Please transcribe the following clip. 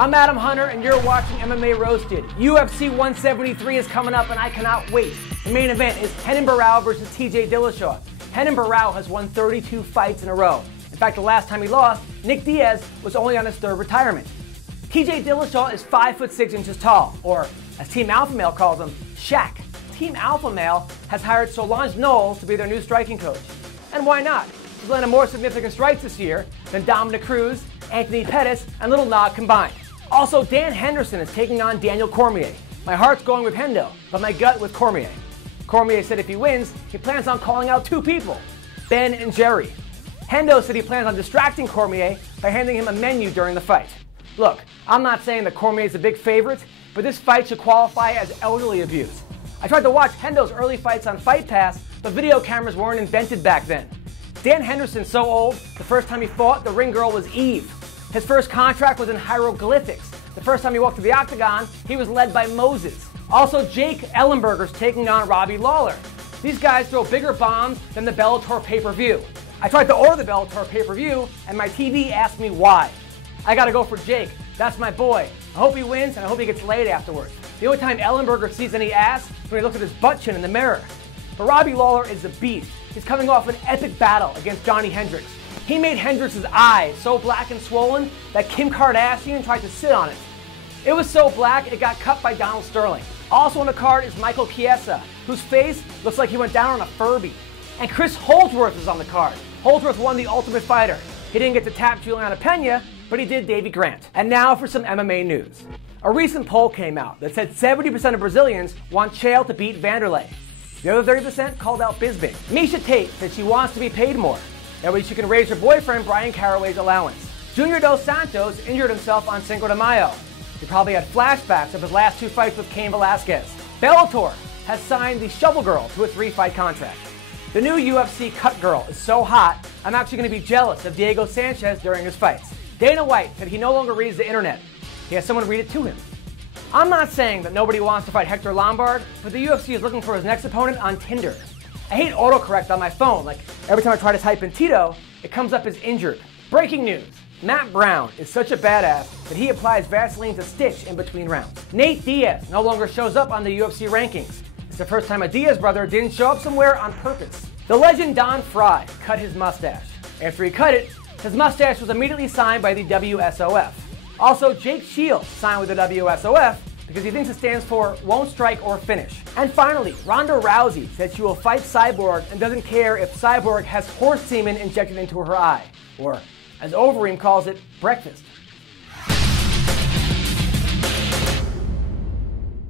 I'm Adam Hunter, and you're watching MMA Roasted. UFC 173 is coming up, and I cannot wait. The main event is Renan Barao versus Dillashaw. Renan Barao has won 32 fights in a row. In fact, the last time he lost, Diaz was only on his third retirement. Dillashaw is 5'6" tall, or as Team Alpha Male calls him, Shaq. Team Alpha Male has hired Solange Knowles to be their new striking coach. And why not? He's landed more significant strikes this year than Dominic Cruz, Anthony Pettis, and Little Nog combined. Also, Dan Henderson is taking on Daniel Cormier. My heart's going with Hendo, but my gut with Cormier. Cormier said if he wins, he plans on calling out two people, Ben and Jerry. Hendo said he plans on distracting Cormier by handing him a menu during the fight. Look, I'm not saying that Cormier is a big favorite, but this fight should qualify as elderly abuse. I tried to watch Hendo's early fights on Fight Pass, but video cameras weren't invented back then. Dan Henderson's so old, the first time he fought, the ring girl was Eve. His first contract was in hieroglyphics. The first time he walked to the octagon, he was led by Moses. Also, Jake Ellenberger's taking on Robbie Lawler. These guys throw bigger bombs than the Bellator pay-per-view. I tried to order the Bellator pay-per-view, and my TV asked me why. I gotta go for Jake. That's my boy. I hope he wins, and I hope he gets laid afterwards. The only time Ellenberger sees any ass is when he looks at his butt chin in the mirror. But Robbie Lawler is a beast. He's coming off an epic battle against Johnny Hendricks. He made Hendricks' eye so black and swollen that Kim Kardashian tried to sit on it. It was so black, it got cut by Donald Sterling. Also on the card is Michael Chiesa, whose face looks like he went down on a Furby. And Chris Holdsworth is on the card. Holdsworth won the Ultimate Fighter. He didn't get to tap Juliana Pena, but he did Davy Grant. And now for some MMA news. A recent poll came out that said 70% of Brazilians want Chael to beat Vanderlei. The other 30% called out Bisping. Miesha Tate said she wants to be paid more. That way she can raise her boyfriend Bryan Caraway's allowance. Junior Dos Santos injured himself on Cinco de Mayo. He probably had flashbacks of his last two fights with Cain Velasquez. Bellator has signed the Shovel Girl to a 3-fight contract. The new UFC Cut Girl is so hot, I'm actually going to be jealous of Diego Sanchez during his fights. Dana White said he no longer reads the internet. He has someone read it to him. I'm not saying that nobody wants to fight Hector Lombard, but the UFC is looking for his next opponent on Tinder. I hate autocorrect on my phone, like every time I try to type in Tito, it comes up as injured. Breaking news, Matt Brown is such a badass that he applies Vaseline to stitch in between rounds. Nate Diaz no longer shows up on the UFC rankings. It's the first time a Diaz brother didn't show up somewhere on purpose. The legend Don Frye cut his mustache. After he cut it, his mustache was immediately signed by the WSOF. Also, Jake Shields signed with the WSOF because he thinks it stands for Won't Strike or Finish. And finally, Ronda Rousey said she will fight Cyborg and doesn't care if Cyborg has horse semen injected into her eye, or as Overeem calls it, breakfast.